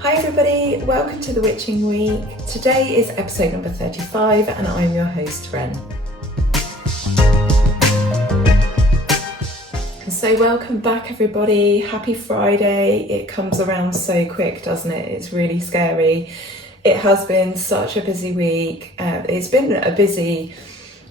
Hi everybody, welcome to the Witching Week. Today is episode number 35 and I'm your host, Ren. So welcome back everybody, happy Friday. It comes around so quick, doesn't it? It's really scary. It has been such a busy week. It's been a busy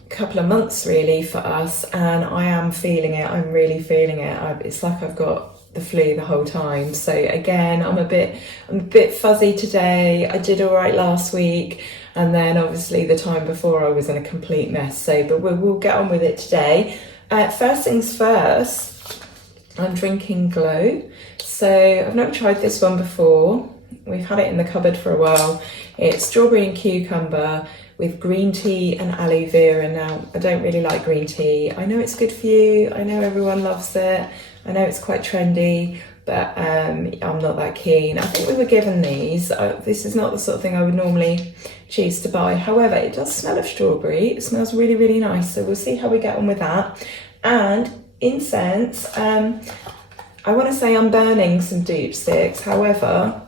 couple of months really for us, and I am feeling it. I'm really feeling it. It's like I've got the flu the whole time. So again, I'm a bit fuzzy today. I did all right last week, and then obviously the time before I was in a complete mess. But we'll get on with it today. First things first, I'm drinking Glow. So I've never tried this one before. We've had it in the cupboard for a while. It's strawberry and cucumber with green tea and aloe vera. Now, I don't really like green tea. I know it's good for you. I know everyone loves it. I know it's quite trendy, but I'm not that keen. I think we were given these. This is not the sort of thing I would normally choose to buy. However, it does smell of strawberry. It smells really, really nice. So we'll see how we get on with that. And incense, I want to say I'm burning some dupe sticks. However,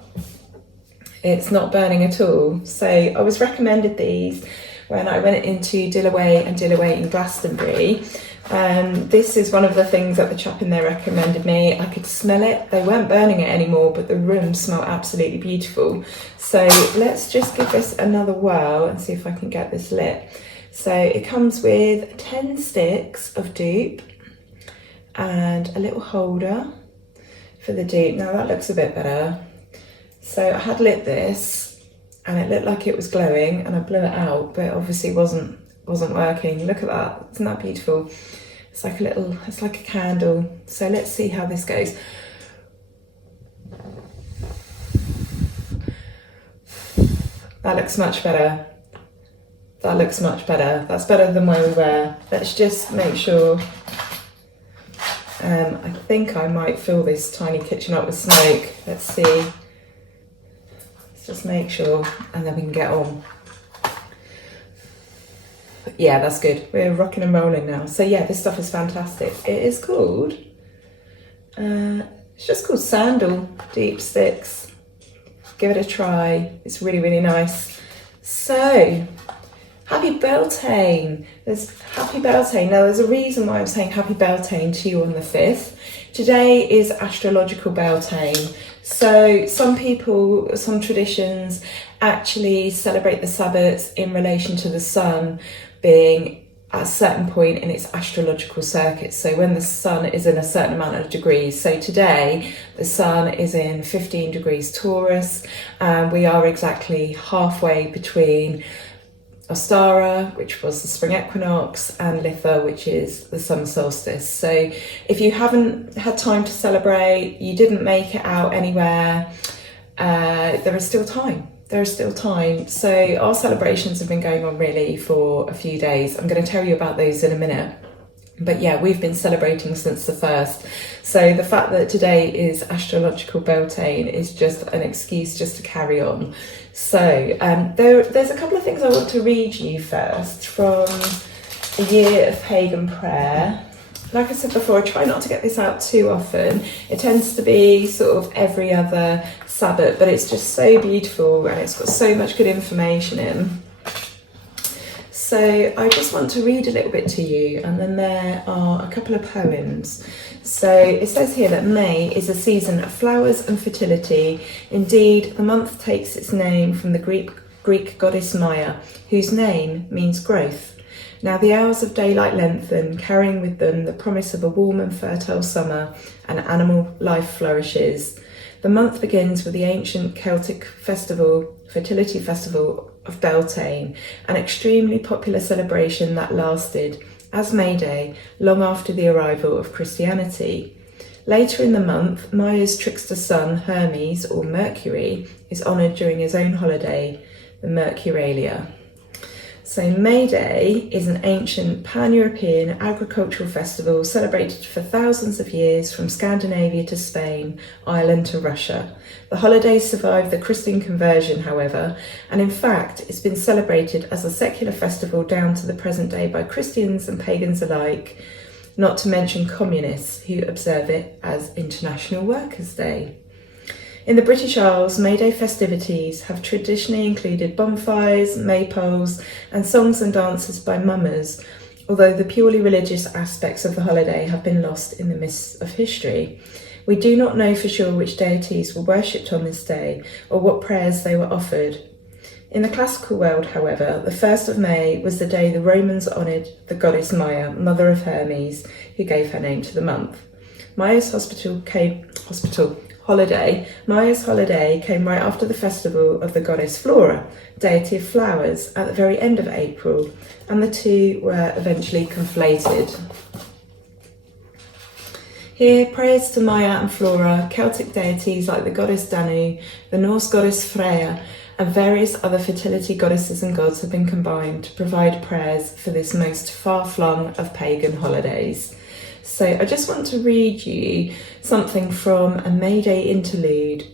it's not burning at all. So I was recommended these when I went into Dillaway and Dillaway in Glastonbury. This is one of the things that the chap in there recommended me. I could smell it. They weren't burning it anymore, but the room smelled absolutely beautiful. So let's just give this another whirl and see if I can get this lit. So it comes with 10 sticks of dupe and a little holder for the dupe. Now that looks a bit better. So I had lit this and it looked like it was glowing, and I blew it out, but it obviously wasn't working. Look at that, isn't that beautiful? It's like a candle. So let's see how this goes. That looks much better. That looks much better. That's better than where we were. Let's just make sure. I think I might fill this tiny kitchen up with smoke. Let's see. Let's just make sure, and then we can get on. Yeah, that's good. We're rocking and rolling now. So yeah, this stuff is fantastic. It is called, it's just called Sandal Deep Sticks. Give it a try. It's really, really nice. So, happy Beltane. Happy Beltane. Now there's a reason why I'm saying happy Beltane to you on the 5th. Today is astrological Beltane. So some people, some traditions actually celebrate the Sabbats in relation to the sun being at a certain point in its astrological circuit. So when the sun is in a certain amount of degrees. So today the sun is in 15 degrees Taurus, and we are exactly halfway between Ostara, which was the spring equinox, and Litha, which is the summer solstice. So if you haven't had time to celebrate, you didn't make it out anywhere, there is still time. There is still time. So our celebrations have been going on really for a few days. I'm going to tell you about those in a minute. But yeah, we've been celebrating since the 1st. So the fact that today is astrological Beltane is just an excuse just to carry on. So there's a couple of things I want to read you first from A Year of Pagan Prayer. Like I said before, I try not to get this out too often. It tends to be sort of every other Sabbath, but it's just so beautiful and it's got so much good information in. So I just want to read a little bit to you, and then there are a couple of poems. So it says here that May is a season of flowers and fertility. Indeed, the month takes its name from the Greek goddess Maya, whose name means growth. Now the hours of daylight lengthen, carrying with them the promise of a warm and fertile summer, and animal life flourishes. The month begins with the ancient Celtic fertility festival of Beltane, an extremely popular celebration that lasted, as May Day, long after the arrival of Christianity. Later in the month, Maya's trickster son, Hermes, or Mercury, is honoured during his own holiday, the Mercuralia. So May Day is an ancient pan-European agricultural festival celebrated for thousands of years from Scandinavia to Spain, Ireland to Russia. The holiday survived the Christian conversion, however, and in fact it's been celebrated as a secular festival down to the present day by Christians and pagans alike, not to mention communists who observe it as International Workers' Day. In the British Isles, May Day festivities have traditionally included bonfires, maypoles, and songs and dances by mummers, although the purely religious aspects of the holiday have been lost in the mists of history. We do not know for sure which deities were worshipped on this day or what prayers they were offered. In the classical world, however, the 1st of May was the day the Romans honoured the goddess Maia, mother of Hermes, who gave her name to the month. Maia's holiday came right after the festival of the goddess Flora, deity of flowers, at the very end of April, and the two were eventually conflated. Here, prayers to Maia and Flora, Celtic deities like the goddess Danu, the Norse goddess Freya, and various other fertility goddesses and gods have been combined to provide prayers for this most far-flung of pagan holidays. So I just want to read you something from a May Day interlude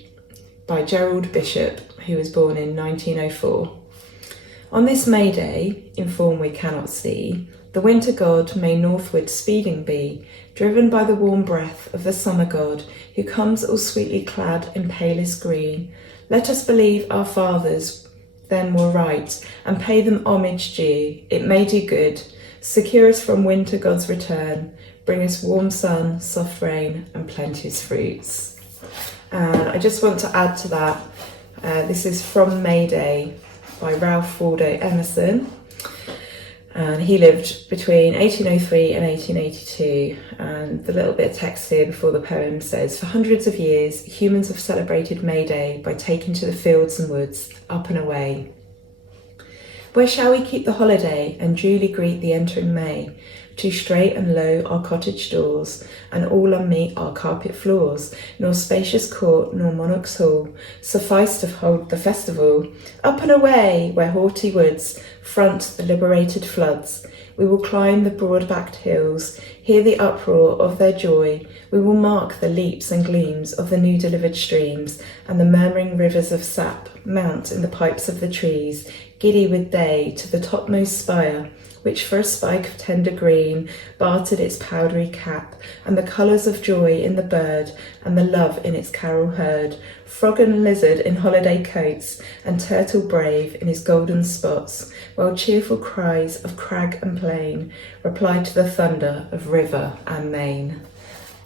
by Gerald Bishop, who was born in 1904. On this May Day, in form we cannot see, the winter god may northward speeding be, driven by the warm breath of the summer god, who comes all sweetly clad in palest green. Let us believe our fathers then were right, and pay them homage due. It may do good, secure us from winter god's return, bring us warm sun, soft rain, and plenteous fruits. And I just want to add to that, this is from May Day by Ralph Waldo Emerson. And he lived between 1803 and 1882. And the little bit of text here before the poem says, for hundreds of years, humans have celebrated May Day by taking to the fields and woods, up and away. Where shall we keep the holiday and duly greet the entering May? Too straight and low our cottage doors, and all unmeet our carpet floors, nor spacious court nor monarch's hall suffice to hold the festival. Up and away, where haughty woods front the liberated floods, we will climb the broad-backed hills, hear the uproar of their joy. We will mark the leaps and gleams of the new-delivered streams, and the murmuring rivers of sap mount in the pipes of the trees, giddy with day to the topmost spire, which for a spike of tender green bartered its powdery cap, and the colours of joy in the bird, and the love in its carol heard, frog and lizard in holiday coats, and turtle brave in his golden spots, while cheerful cries of crag and plain replied to the thunder of river and main.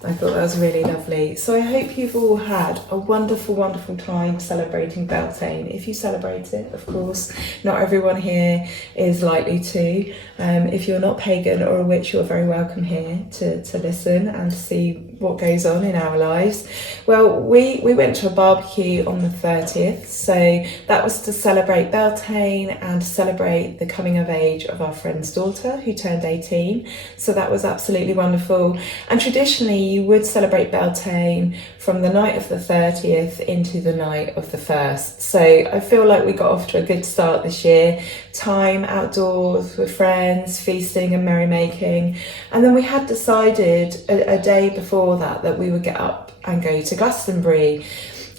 I thought that was really lovely. So I hope you've all had a wonderful, wonderful time celebrating Beltane. If you celebrate it, of course, not everyone here is likely to. If you're not pagan or a witch, you're very welcome here to listen and to see what goes on in our lives. Well, we went to a barbecue on the 30th, so that was to celebrate Beltane and to celebrate the coming of age of our friend's daughter who turned 18. So that was absolutely wonderful. And traditionally, you would celebrate Beltane from the night of the 30th into the night of the 1st. So I feel like we got off to a good start this year. Time outdoors with friends, feasting and merrymaking. And then we had decided a day before that we would get up and go to Glastonbury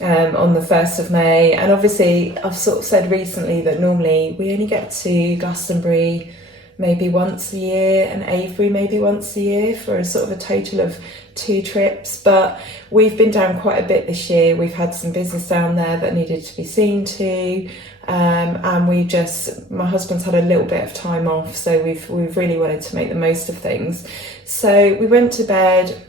on the 1st of May. And obviously I've sort of said recently that normally we only get to Glastonbury maybe once a year and Avebury maybe once a year for a sort of a total of 2 trips, but we've been down quite a bit this year. We've had some business down there that needed to be seen to, and my husband's had a little bit of time off, so we've really wanted to make the most of things. So we went to bed.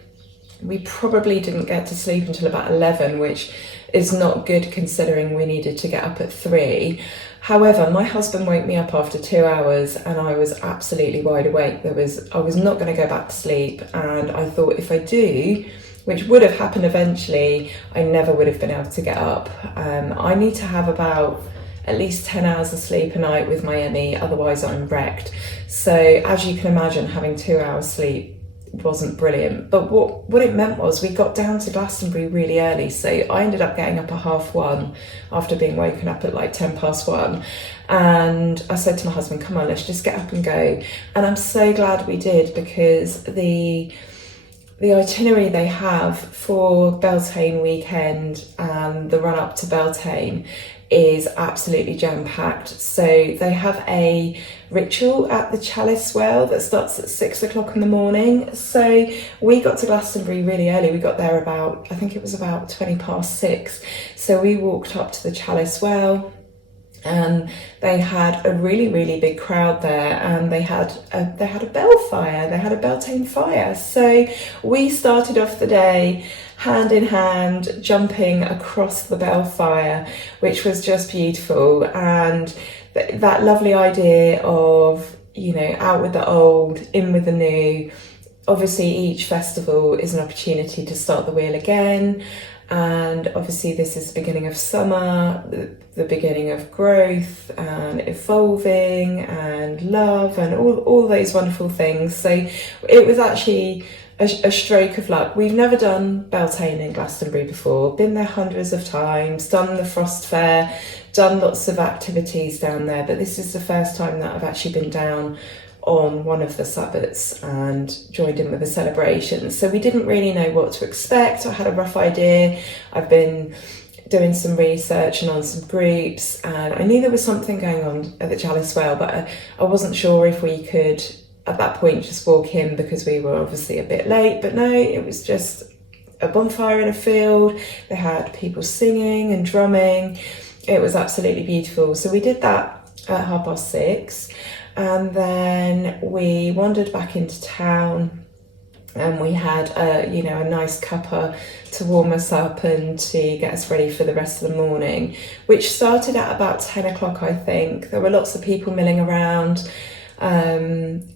We probably didn't get to sleep until about 11, which is not good considering we needed to get up at 3. However, my husband woke me up after 2 hours and I was absolutely wide awake. I was not going to go back to sleep, and I thought if I do, which would have happened eventually, I never would have been able to get up. I need to have about at least 10 hours of sleep a night with my Emmy, otherwise I'm wrecked. So as you can imagine, having 2 hours sleep wasn't brilliant, but what it meant was we got down to Glastonbury really early, so I ended up getting up at 1:30 after being woken up at like 1:10, and I said to my husband, come on, let's just get up and go. And I'm so glad we did, because the the itinerary they have for Beltane weekend and the run up to Beltane is absolutely jam-packed. So they have a ritual at the Chalice Well that starts at 6 o'clock in the morning. So we got to Glastonbury really early. We got there about, I think it was about 20 past 6. So we walked up to the Chalice Well, and they had a really big crowd there, and they had a bellfire, they had a Beltane fire. So we started off the day hand in hand jumping across the bellfire, which was just beautiful. And that lovely idea of, you know, out with the old, in with the new. Obviously each festival is an opportunity to start the wheel again, and obviously this is the beginning of summer, the beginning of growth and evolving and love and all those wonderful things. So it was actually a stroke of luck. We've never done Beltane in Glastonbury before, been there hundreds of times, done the Frost Fair, done lots of activities down there, but this is the first time that I've actually been down on one of the subbats and joined in with the celebration. So we didn't really know what to expect. I had a rough idea. I've been doing some research and on some groups, and I knew there was something going on at the Chalice Well, but I wasn't sure if we could at that point just walk in because we were obviously a bit late. But no, it was just a bonfire in a field. They had people singing and drumming. It was absolutely beautiful. So we did that at 6:30. And then we wandered back into town, and we had a nice cuppa to warm us up and to get us ready for the rest of the morning, which started at about 10 o'clock, I think. There were lots of people milling around,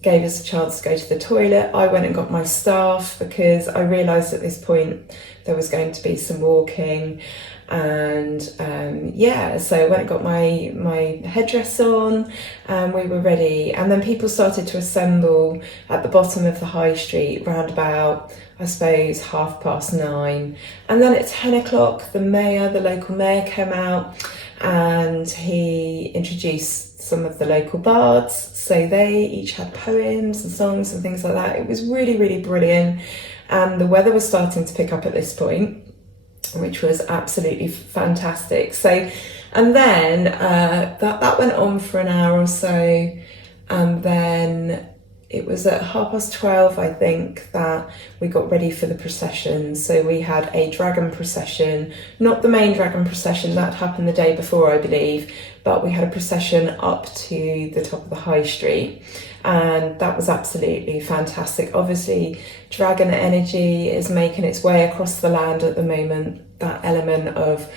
gave us a chance to go to the toilet. I went and got my staff because I realised at this point there was going to be some walking. And so I went and got my headdress on, and we were ready. And then people started to assemble at the bottom of the high street round about, I suppose, 9:30. And then at 10 o'clock the local mayor came out, and he introduced some of the local bards. So they each had poems and songs and things like that. It was really brilliant, and the weather was starting to pick up at this point, which was absolutely fantastic. So, and then that went on for an hour or so, and then it was at 12:30, I think, that we got ready for the procession. So we had a dragon procession, not the main dragon procession, that happened the day before, I believe, but we had a procession up to the top of the high street, and that was absolutely fantastic. Obviously, dragon energy is making its way across the land at the moment, that element of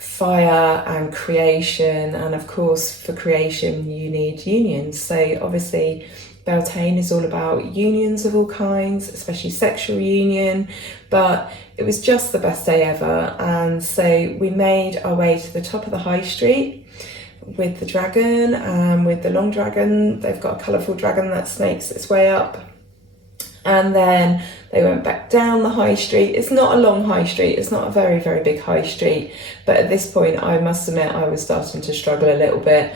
fire and creation, and of course for creation you need unions. So obviously Beltane is all about unions of all kinds, especially sexual union, but it was just the best day ever. And so we made our way to the top of the high street with the dragon, and with the long dragon. They've got a colourful dragon that snakes its way up, and then they went back down the high street. It's not a long high street, it's not a very big high street, but at this point I must admit I was starting to struggle a little bit.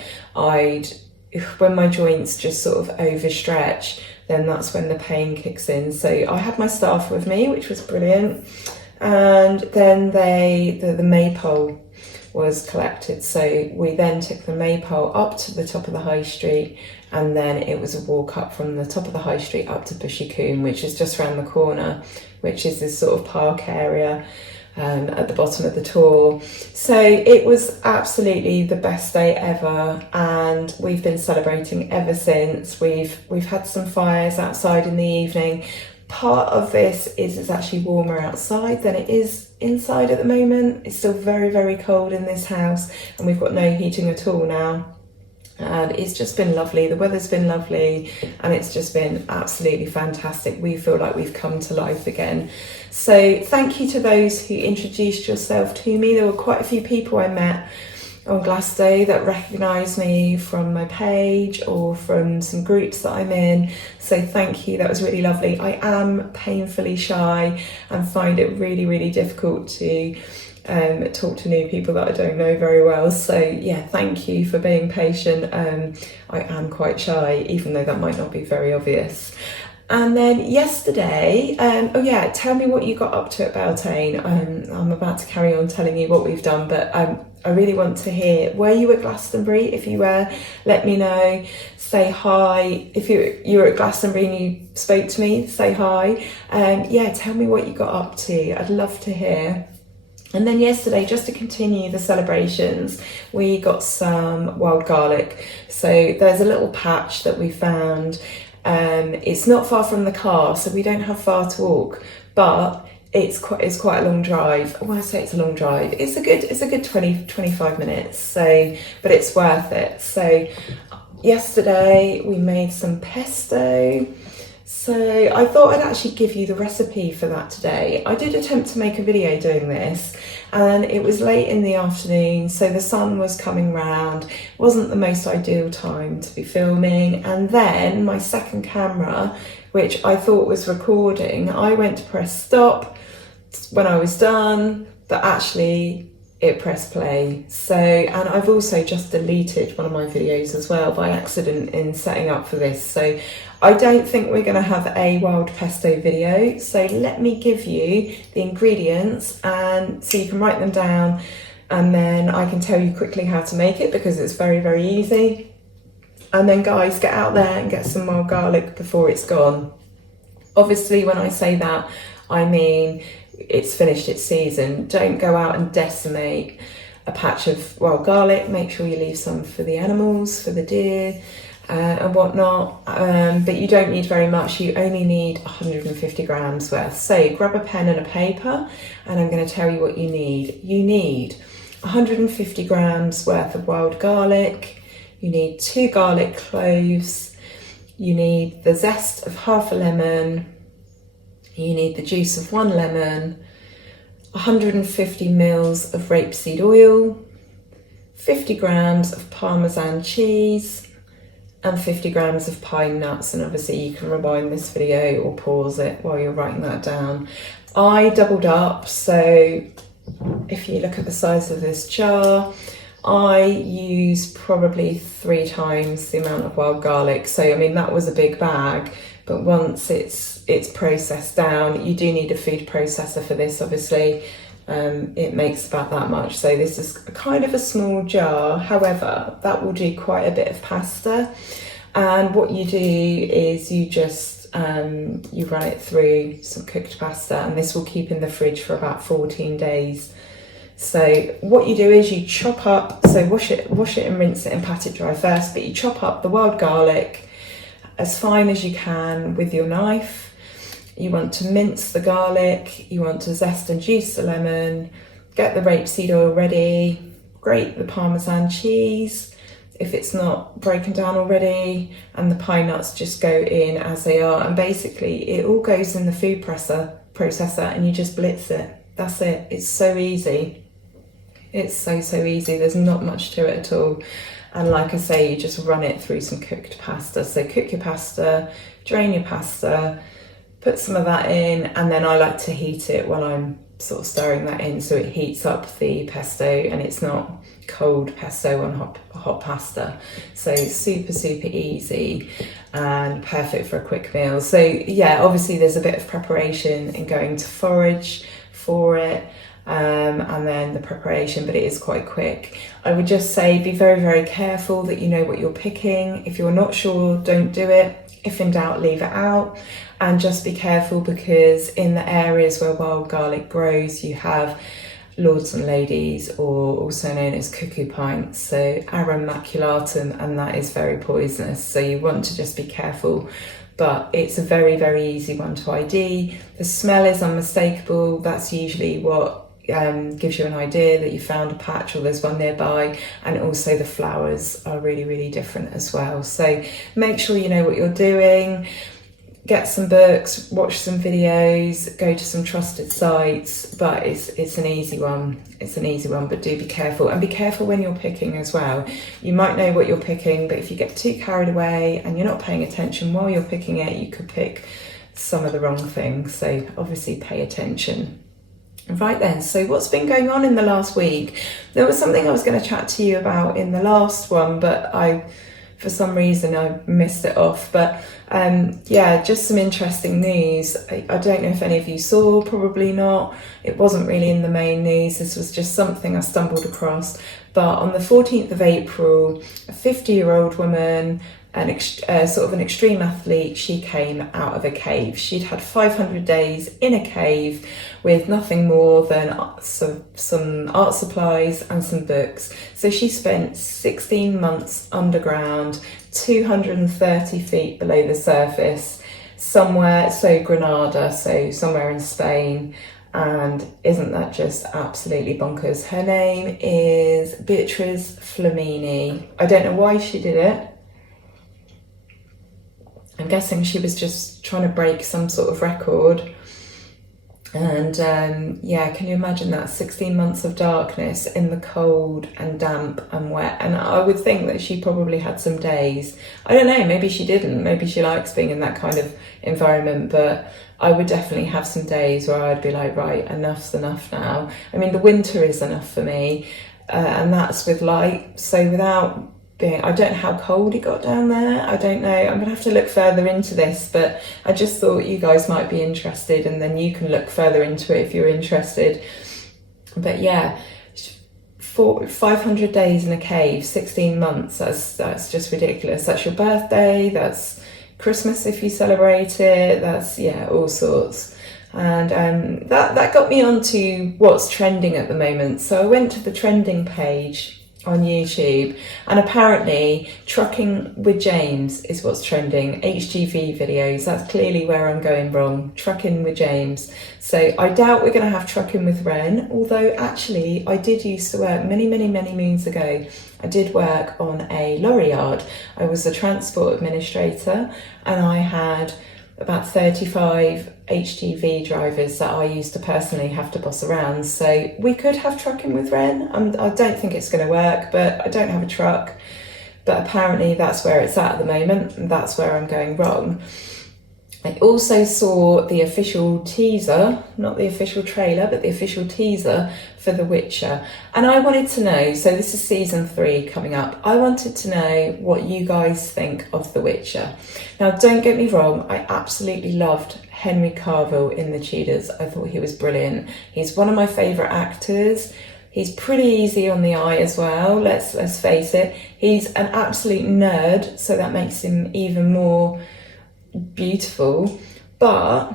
When my joints just sort of overstretch, then that's when the pain kicks in. So I had my staff with me, which was brilliant, and then the maypole was collected. So we then took the maypole up to the top of the high street, and then it was a walk up from the top of the high street up to Bushy Coombe, which is just around the corner, which is this sort of park area at the bottom of the tour. So it was absolutely the best day ever, and we've been celebrating ever since. We've had some fires outside in the evening. Part of this is it's actually warmer outside than it is inside at the moment. It's still very cold in this house, and we've got no heating at all now. And it's just been lovely. The weather's been lovely, and it's just been absolutely fantastic. We feel like we've come to life again. So thank you to those who introduced yourself to me. There were quite a few people I met on Glasgow that recognised me from my page or from some groups that I'm in. So thank you, that was really lovely. I am painfully shy and find it really difficult to talk to new people that I don't know very well. So yeah, thank you for being patient. I am quite shy, even though that might not be very obvious. And then yesterday, oh yeah, tell me what you got up to at Beltane. I'm about to carry on telling you what we've done, but I really want to hear, were you at Glastonbury? If you were, let me know, say hi. If you were at Glastonbury and you spoke to me, say hi. Yeah, tell me what you got up to. I'd love to hear. And then yesterday, just to continue the celebrations, we got some wild garlic. So there's a little patch that we found. It's not far from the car, so we don't have far to walk, but it's quite a long drive. Well, I say it's a long drive. It's a good 20-25 minutes. So, but it's worth it. So yesterday we made some pesto. So I thought I'd actually give you the recipe for that today. I did attempt to make a video doing this, and it was late in the afternoon, so the sun was coming round. It wasn't the most ideal time to be filming. And then my second camera, which I thought was recording, I went to press stop when I was done, but actually it pressed play. So, and I've also just deleted one of my videos as well by accident in setting up for this. So I don't think we're going to have a wild pesto video. So let me give you the ingredients and so you can write them down, and then I can tell you quickly how to make it because it's very, very easy. And then guys, get out there and get some wild garlic before it's gone. Obviously, when I say that, I mean it's finished its season. Don't go out and decimate a patch of wild garlic. Make sure you leave some for the animals, for the deer and whatnot, but you don't need very much. You only need 150 grams worth. So grab a pen and a paper, and I'm going to tell you what you need. You need 150 grams worth of wild garlic. You need 2 garlic cloves. You need the zest of half a lemon. You need the juice of 1 lemon, 150 mils of rapeseed oil, 50 grams of Parmesan cheese, and 50 grams of pine nuts. And obviously you can rewind this video or pause it while you're writing that down. I doubled up, so if you look at the size of this jar, I use probably 3 times the amount of wild garlic. So I mean, that was a big bag, but once it's processed down, you do need a food processor for this, obviously. It makes about that much. So this is kind of a small jar. However, that will do quite a bit of pasta. And what you do is you just, you run it through some cooked pasta, and this will keep in the fridge for about 14 days. So what you do is you chop up, so wash it and rinse it and pat it dry first, but you chop up the wild garlic as fine as you can with your knife. You want to mince the garlic, you want to zest and juice the lemon, get the rapeseed oil ready, grate the Parmesan cheese if it's not broken down already, and the pine nuts just go in as they are. And basically it all goes in the food processor and you just blitz it. That's it. It's so easy. It's so easy. There's not much to it at all. And like I say, you just run it through some cooked pasta. So cook your pasta, drain your pasta, put some of that in, and then I like to heat it while I'm sort of stirring that in, so it heats up the pesto and it's not cold pesto on hot pasta. So super easy and perfect for a quick meal. So yeah, obviously there's a bit of preparation in going to forage for it, and then the preparation, but it is quite quick. I would just say be very careful that you know what you're picking. If you're not sure, don't do it. If in doubt, leave it out. And just be careful, because in the areas where wild garlic grows, you have lords and ladies, or also known as cuckoo pints, so arum maculatum, and that is very poisonous. So you want to just be careful. But it's a very easy one to ID. The smell is unmistakable. That's usually what gives you an idea that you found a patch or there's one nearby. And also the flowers are really different as well. So make sure you know what you're doing. Get some books, watch some videos, go to some trusted sites, but it's an easy one. It's an easy one, but do be careful, and be careful when you're picking as well. You might know what you're picking, but if you get too carried away and you're not paying attention while you're picking it, you could pick some of the wrong things. So obviously pay attention. Right then, so what's been going on in the last week? There was something I was going to chat to you about in the last one, but I for some reason I missed it off, but yeah, just some interesting news. I don't know if any of you saw, probably not. It wasn't really in the main news. This was just something I stumbled across. But on the 14th of April, a 50-year-old woman, sort of an extreme athlete, she came out of a cave. She'd had 500 days in a cave with nothing more than some art supplies and some books. So she spent 16 months underground, 230 feet below the surface, somewhere, so Granada, so somewhere in Spain. And isn't that just absolutely bonkers? Her name is Beatrice Flamini. I don't know why she did it. I'm guessing she was just trying to break some sort of record. And yeah, can you imagine that? 16 months of darkness in the cold and damp and wet. And I would think that she probably had some days. I don't know, maybe she didn't. Maybe she likes being in that kind of environment. But I would definitely have some days where I'd be like, right, enough's enough now. I mean, the winter is enough for me. And that's with light. So without I don't know how cold it got down there. I don't know. I'm going to have to look further into this, but I just thought you guys might be interested, and then you can look further into it if you're interested. But yeah, 500 days in a cave, 16 months. That's just ridiculous. That's your birthday. That's Christmas if you celebrate it. That's, yeah, all sorts. And that got me onto what's trending at the moment. So I went to the trending page on YouTube, and apparently trucking with James is what's trending. HGV videos, that's clearly where I'm going wrong. Trucking with James. So I doubt we're going to have trucking with Ren, although actually I did used to work many moons ago. I did work on a lorry yard. I was a transport administrator, and I had about 35 HGV drivers that I used to personally have to boss around. So we could have trucking with Ren. I don't think it's going to work, but I don't have a truck. But apparently that's where it's at the moment, and that's where I'm going wrong. I also saw the official teaser, not the official trailer, but the official teaser for The Witcher. And I wanted to know, so this is season 3 coming up, I wanted to know what you guys think of The Witcher. Now, don't get me wrong, I absolutely loved Henry Cavill in The Tudors. I thought he was brilliant. He's one of my favourite actors. He's pretty easy on the eye as well, let's face it. He's an absolute nerd, so that makes him even more beautiful. But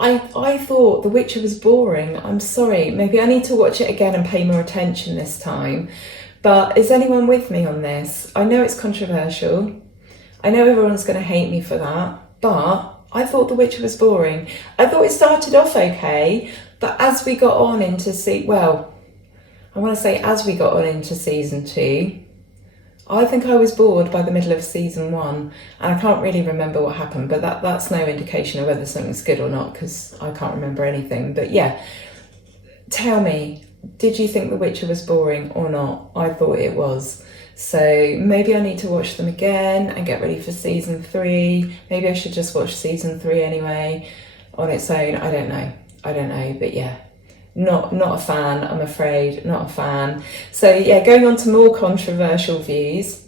I thought The Witcher was boring. I'm sorry, maybe I need to watch it again and pay more attention this time. But is anyone with me on this? I know it's controversial. I know everyone's going to hate me for that, but I thought The Witcher was boring. I thought it started off okay, but as we got on into as we got on into season 2, I think I was bored by the middle of season 1, and I can't really remember what happened, but that's no indication of whether something's good or not, because I can't remember anything. But yeah, tell me, did you think The Witcher was boring or not? I thought it was. So maybe I need to watch them again and get ready for season 3. Maybe I should just watch season 3 anyway on its own. I don't know, but yeah. Not a fan, I'm afraid, not a fan. So yeah, going on to more controversial views,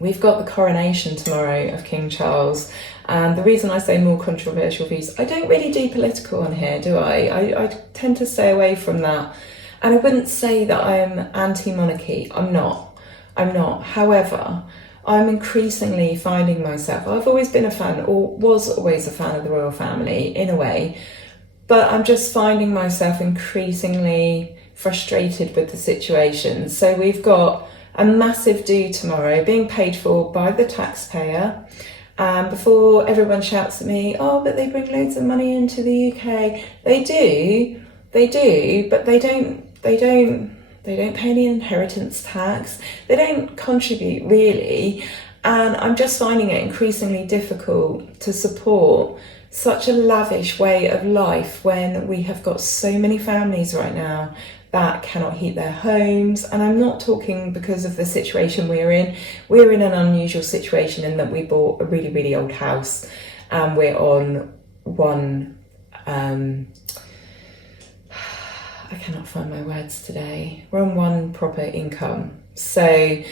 we've got the coronation tomorrow of King Charles. And the reason I say more controversial views, I don't really do political on here, do I? I tend to stay away from that. And I wouldn't say that I'm anti-monarchy, I'm not. However, I'm increasingly finding myself, I've always been a fan, or was always a fan of the royal family in a way, but I'm just finding myself increasingly frustrated with the situation. So we've got a massive do tomorrow being paid for by the taxpayer. Before everyone shouts at me, oh, but they bring loads of money into the UK. They do, but they don't pay any inheritance tax. They don't contribute really. And I'm just finding it increasingly difficult to support such a lavish way of life when we have got so many families right now that cannot heat their homes. And I'm not talking because of the situation we're in. We're in an unusual situation in that we bought a really, really old house, and we're on one, I cannot find my words today. We're on one proper income. So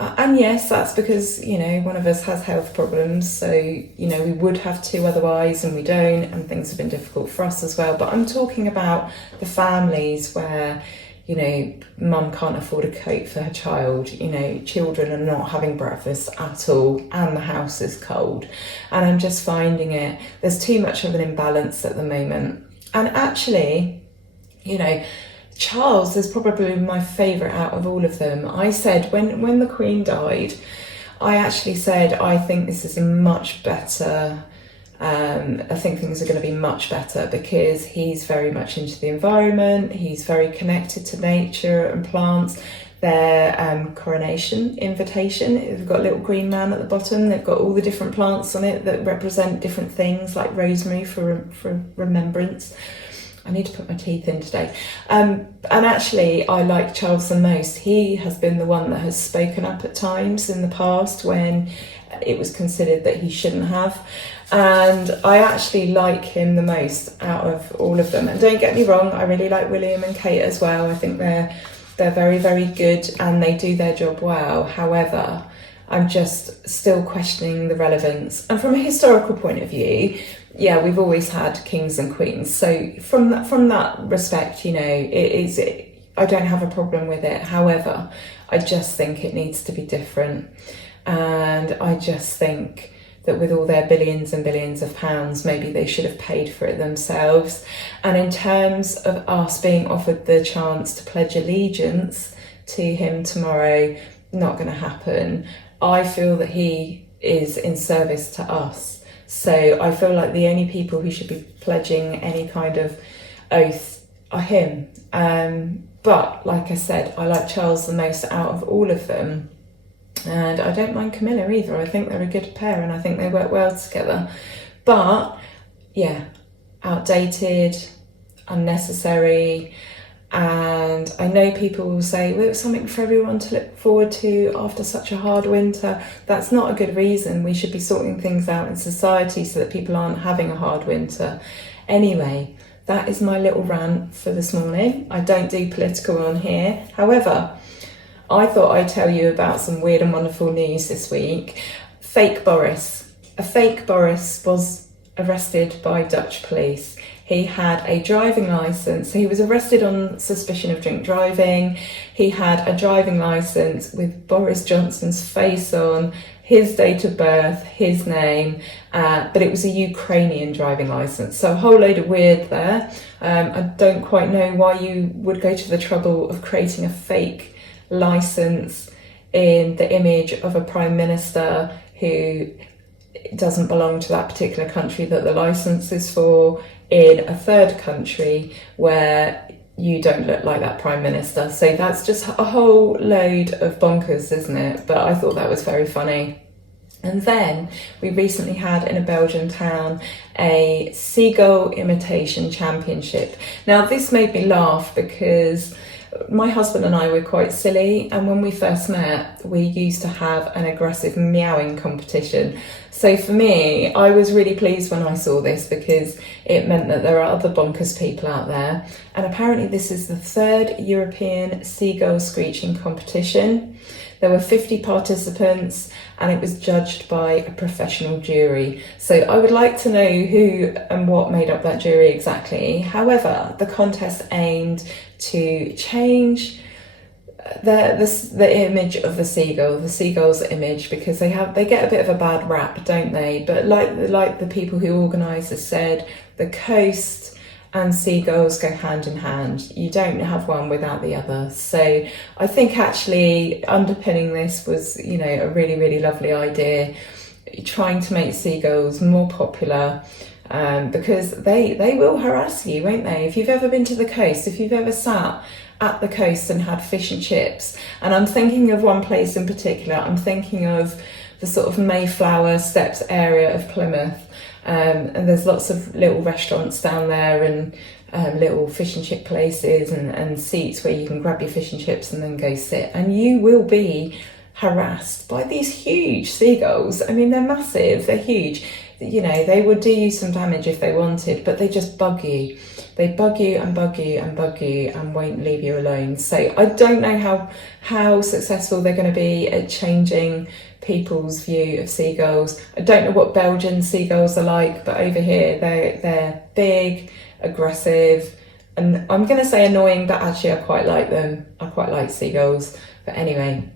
And yes, that's because, one of us has health problems. So, we would have two otherwise and we don't, and things have been difficult for us as well. But I'm talking about the families where, mum can't afford a coat for her child, children are not having breakfast at all and the house is cold. And I'm just finding there's too much of an imbalance at the moment. And actually, Charles is probably my favourite out of all of them. I said, when the Queen died, I actually said, I think this is a much better, I think things are going to be much better because he's very much into the environment, he's very connected to nature and plants. Their coronation invitation, they've got a little green man at the bottom, they've got all the different plants on it that represent different things, like rosemary for remembrance. I need to put my teeth in today. And actually, I like Charles the most. He has been the one that has spoken up at times in the past when it was considered that he shouldn't have. And I actually like him the most out of all of them. And don't get me wrong, I really like William and Kate as well. I think they're very, very good and they do their job well. However, I'm just still questioning the relevance. And from a historical point of view, yeah, we've always had kings and queens. So from that respect, I don't have a problem with it. However, I just think it needs to be different. And I just think that with all their billions and billions of pounds, maybe they should have paid for it themselves. And in terms of us being offered the chance to pledge allegiance to him tomorrow, not going to happen. I feel that he is in service to us. So I feel like the only people who should be pledging any kind of oath are him. But like I said, I like Charles the most out of all of them. And I don't mind Camilla either. I think they're a good pair and I think they work well together. But yeah, outdated, unnecessary. And I know people will say, well, it's something for everyone to look forward to after such a hard winter. That's not a good reason. We should be sorting things out in society so that people aren't having a hard winter. Anyway, that is my little rant for this morning. I don't do political on here. However, I thought I'd tell you about some weird and wonderful news this week. Fake Boris. A fake Boris was arrested by Dutch police. He had a driving licence. He was arrested on suspicion of drink driving. He had a driving licence with Boris Johnson's face on, his date of birth, his name, but it was a Ukrainian driving licence. So a whole load of weird there. I don't quite know why you would go to the trouble of creating a fake licence in the image of a prime minister who doesn't belong to that particular country that the licence is for, in a third country where you don't look like that prime minister. So that's just a whole load of bonkers, isn't it? But I thought that was very funny. And then we recently had in a Belgian town a seagull imitation championship. Now this made me laugh because my husband and I were quite silly, and when we first met we used to have an aggressive meowing competition. So for me, I was really pleased when I saw this because it meant that there are other bonkers people out there. And apparently this is the third European seagull screeching competition. There were 50 participants and it was judged by a professional jury. So I would like to know who and what made up that jury exactly. However, the contest aimed to change the image of the seagull's image, because they get a bit of a bad rap, don't they? But like the people who organised this said, the coast and seagulls go hand in hand. You don't have one without the other. So I think actually underpinning this was, a really, really lovely idea, trying to make seagulls more popular. Because they will harass you, won't they? If you've ever been to the coast, if you've ever sat at the coast and had fish and chips, and I'm thinking of one place in particular, I'm thinking of the sort of Mayflower Steps area of Plymouth, and there's lots of little restaurants down there and little fish and chip places and seats where you can grab your fish and chips and then go sit, and you will be harassed by these huge seagulls. I mean, they're massive, they're huge. you know, they would do you some damage if they wanted, but they just bug you. They bug you and bug you and bug you and won't leave you alone. So I don't know how successful they're going to be at changing people's view of seagulls. I don't know what Belgian seagulls are like, but over here they're big, aggressive, and I'm going to say annoying, but actually I quite like them. I quite like seagulls. But anyway,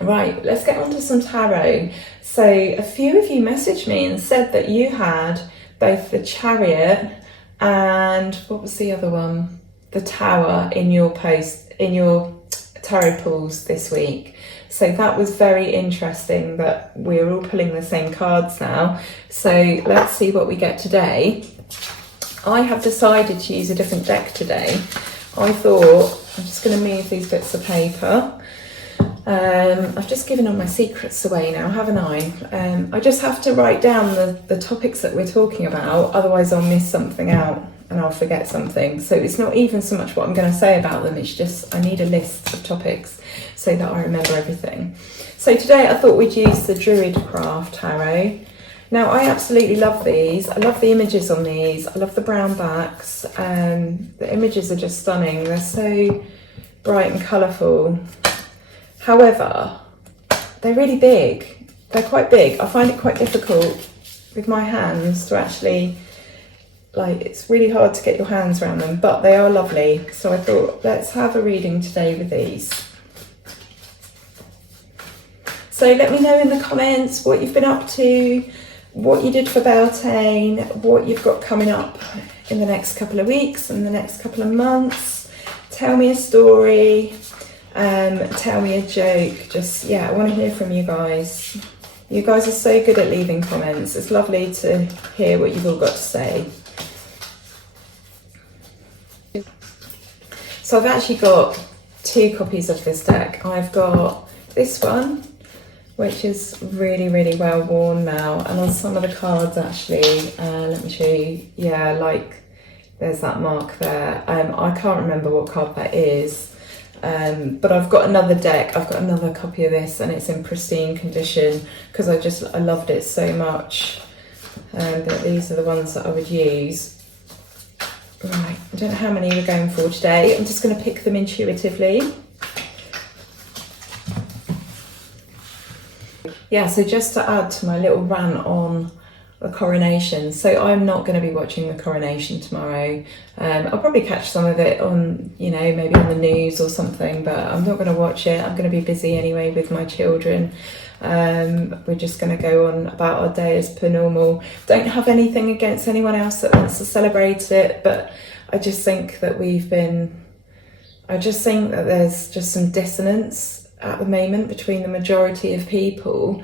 right, let's get on to some tarot. So a few of you messaged me and said that you had both the Chariot and what was the other one? The Tower in your tarot pools this week. So that was very interesting that we're all pulling the same cards now. So let's see what we get today. I have decided to use a different deck today. I thought, I'm just going to move these bits of paper. I've just given all my secrets away now, haven't I? I just have to write down the topics that we're talking about, otherwise I'll miss something out and I'll forget something. So it's not even so much what I'm going to say about them, it's just I need a list of topics so that I remember everything. So today I thought we'd use the Druidcraft Tarot. Now I absolutely love these. I love the images on these. I love the brown backs. The images are just stunning. They're so bright and colourful. However, they're really big. They're quite big. I find it quite difficult with my hands to actually, like, it's really hard to get your hands around them, but they are lovely. So I thought, let's have a reading today with these. So let me know in the comments what you've been up to, what you did for Beltane, what you've got coming up in the next couple of weeks and the next couple of months. Tell me a story. Tell me a joke. Just, yeah, I want to hear from you guys. You guys are so good at leaving comments. It's lovely to hear what you've all got to say. So I've actually got 2 copies of this deck. I've got this one, which is really, really well worn now. And on some of the cards, actually, let me show you. Yeah, like there's that mark there. I can't remember what card that is. But I've got another deck, I've got another copy of this, and it's in pristine condition because I loved it so much. But these are the ones that I would use. Right, I don't know how many we're going for today. I'm just going to pick them intuitively. Yeah, so just to add to my little rant on the coronation, so I'm not going to be watching the coronation tomorrow. I'll probably catch some of it on, you know, maybe on the news or something, but I'm not going to watch it. I'm going to be busy anyway with my children. We're just going to go on about our day as per normal. Don't have anything against anyone else that wants to celebrate it, but I just think that there's just some dissonance at the moment between the majority of people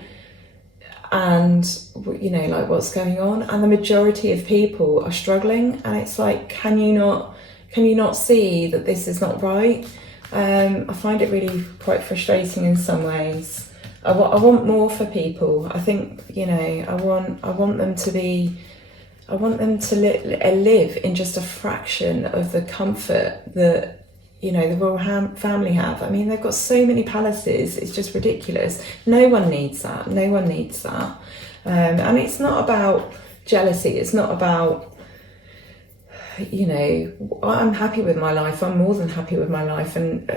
and, you know, like what's going on, and the majority of people are struggling, and it's like, can you not see that this is not right? I find it really quite frustrating in some ways. I want more for people. I think, you know, I want them to live in just a fraction of the comfort that, you know, the royal family have. I mean, they've got so many palaces, it's just ridiculous. No one needs that. No one needs that. And it's not about jealousy. It's not about, you know, I'm happy with my life. I'm more than happy with my life. And,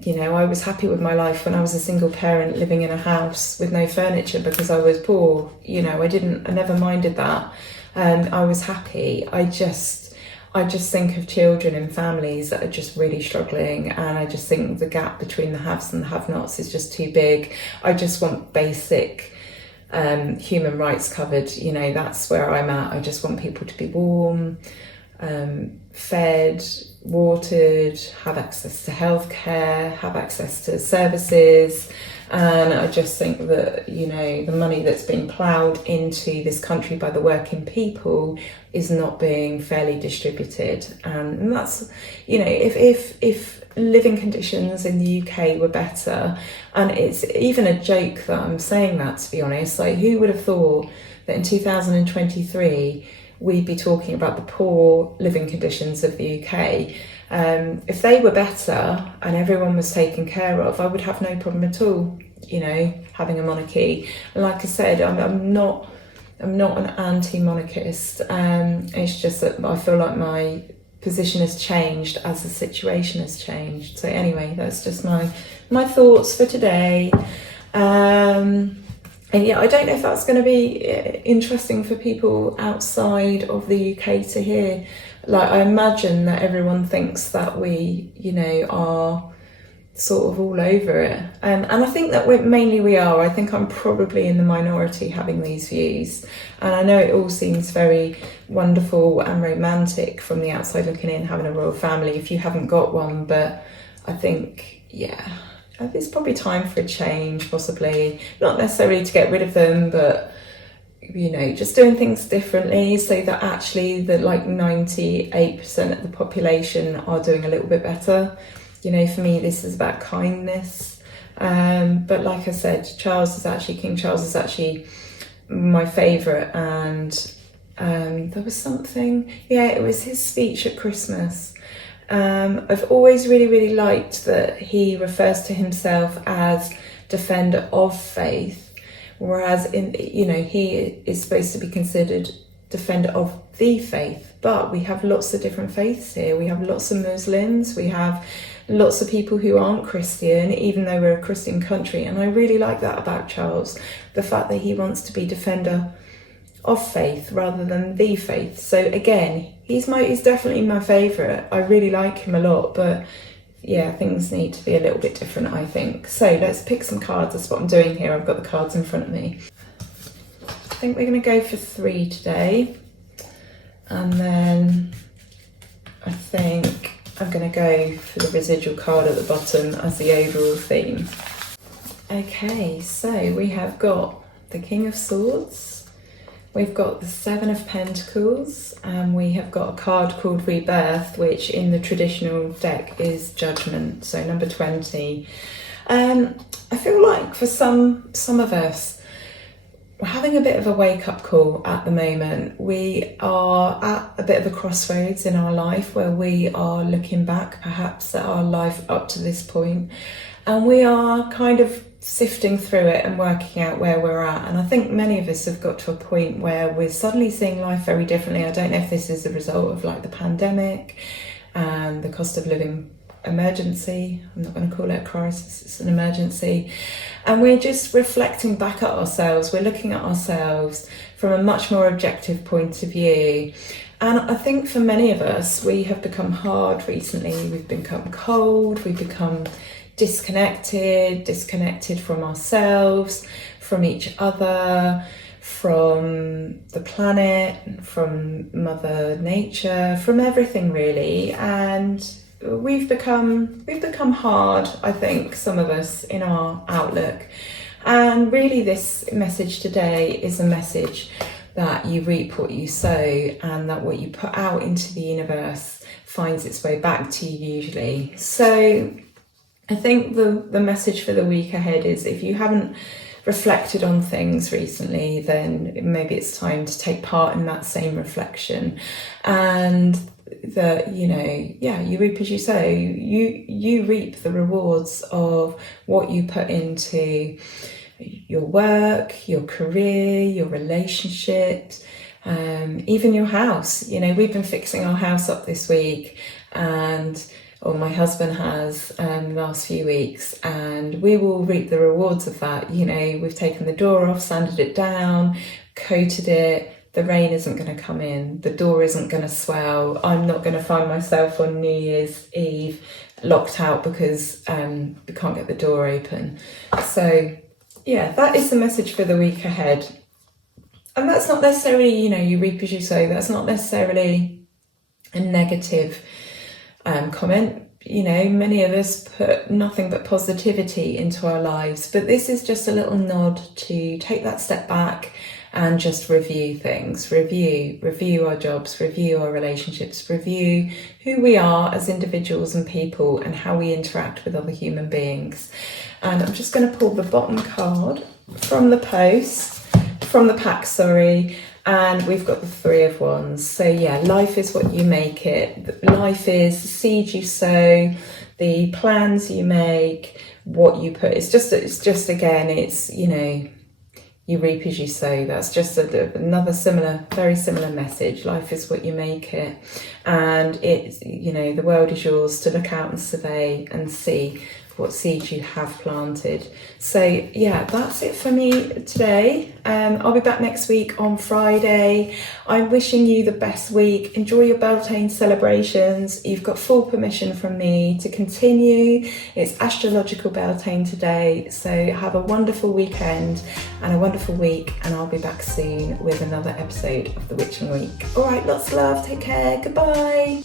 you know, I was happy with my life when I was a single parent living in a house with no furniture because I was poor. You know, I never minded that. I was happy. I just think of children and families that are just really struggling, and I just think the gap between the haves and the have-nots is just too big. I just want basic human rights covered. You know, that's where I'm at. I just want people to be warm, fed, watered, have access to healthcare, have access to services. And I just think that, you know, the money that's being ploughed into this country by the working people is not being fairly distributed. And that's, you know, if living conditions in the UK were better, and it's even a joke that I'm saying that, to be honest, like who would have thought that in 2023 we'd be talking about the poor living conditions of the UK. If they were better and everyone was taken care of, I would have no problem at all, you know, having a monarchy. And like I said, I'm not I'm not an anti-monarchist. It's just that I feel like my position has changed as the situation has changed. So anyway, that's just my thoughts for today. And yeah, I don't know if that's going to be interesting for people outside of the UK to hear. Like, I imagine that everyone thinks that we, are sort of all over it. And I think that we are. I think I'm probably in the minority having these views. And I know it all seems very wonderful and romantic from the outside looking in, having a royal family, if you haven't got one. But I think, yeah, it's probably time for a change, possibly. Not necessarily to get rid of them, but just doing things differently so that actually the 98% of the population are doing a little bit better. For me, this is about kindness. But like I said, King Charles is actually my favourite. And there was something, it was his speech at Christmas. I've always really, really liked that he refers to himself as defender of faith, whereas he is supposed to be considered defender of the faith. But we have lots of different faiths here. We have lots of Muslims, we have lots of people who aren't Christian, even though we're a Christian country. And I really like that about Charles, the fact that he wants to be defender of faith rather than the faith. So again, he's definitely my favourite. I really like him a lot, but yeah, things need to be a little bit different, I think. So let's pick some cards. That's what I'm doing here. I've got the cards in front of me. I think we're going to go for 3 today. And then I think I'm going to go for the residual card at the bottom as the overall theme. Okay, so we have got the King of Swords, we've got the 7 of Pentacles, and we have got a card called Rebirth, which in the traditional deck is Judgment, so number 20. I feel like for some of us, we're having a bit of a wake-up call at the moment. We are at a bit of a crossroads in our life where we are looking back perhaps at our life up to this point, and we are kind of sifting through it and working out where we're at. And I think many of us have got to a point where we're suddenly seeing life very differently. I don't know if this is the result of the pandemic and the cost of living emergency. I'm not going to call it a crisis, it's an emergency. And we're just reflecting back at ourselves. We're looking at ourselves from a much more objective point of view. And I think for many of us, we have become hard recently. We've become cold, we've become disconnected from ourselves, from each other, from the planet, from Mother Nature, from everything really. And we've become hard, I think, some of us, in our outlook. And really this message today is a message that you reap what you sow, and that what you put out into the universe finds its way back to you usually. So I think the message for the week ahead is, if you haven't reflected on things recently, then maybe it's time to take part in that same reflection. And that, you reap as you sow. You reap the rewards of what you put into your work, your career, your relationships, even your house. We've been fixing our house up this week, or my husband has, the last few weeks, and we will reap the rewards of that. We've taken the door off, sanded it down, coated it. The rain isn't going to come in, the door isn't going to swell, I'm not going to find myself on New Year's Eve locked out because we can't get the door open. So yeah, that is the message for the week ahead. And that's not necessarily, you reap as you sow, that's not necessarily a negative comment. Many of us put nothing but positivity into our lives, but this is just a little nod to take that step back and just review things, review our jobs, review our relationships, review who we are as individuals and people, and how we interact with other human beings. And I'm just going to pull the bottom card from the pack, and we've got the 3 of Wands. So yeah, life is what you make it. Life is the seed you sow, the plans you make, what you put. It's just again, it's, you reap as you sow. That's just another very similar message. Life is what you make it, and it's, you know, the world is yours to look out and survey and see what seeds you have planted. So yeah, that's it for me today. I'll be back next week on Friday. I'm wishing you the best week. Enjoy your Beltane celebrations. You've got full permission from me to continue. It's astrological Beltane today, so have a wonderful weekend and a wonderful week, and I'll be back soon with another episode of the Witching Week. All right, lots of love, take care, goodbye.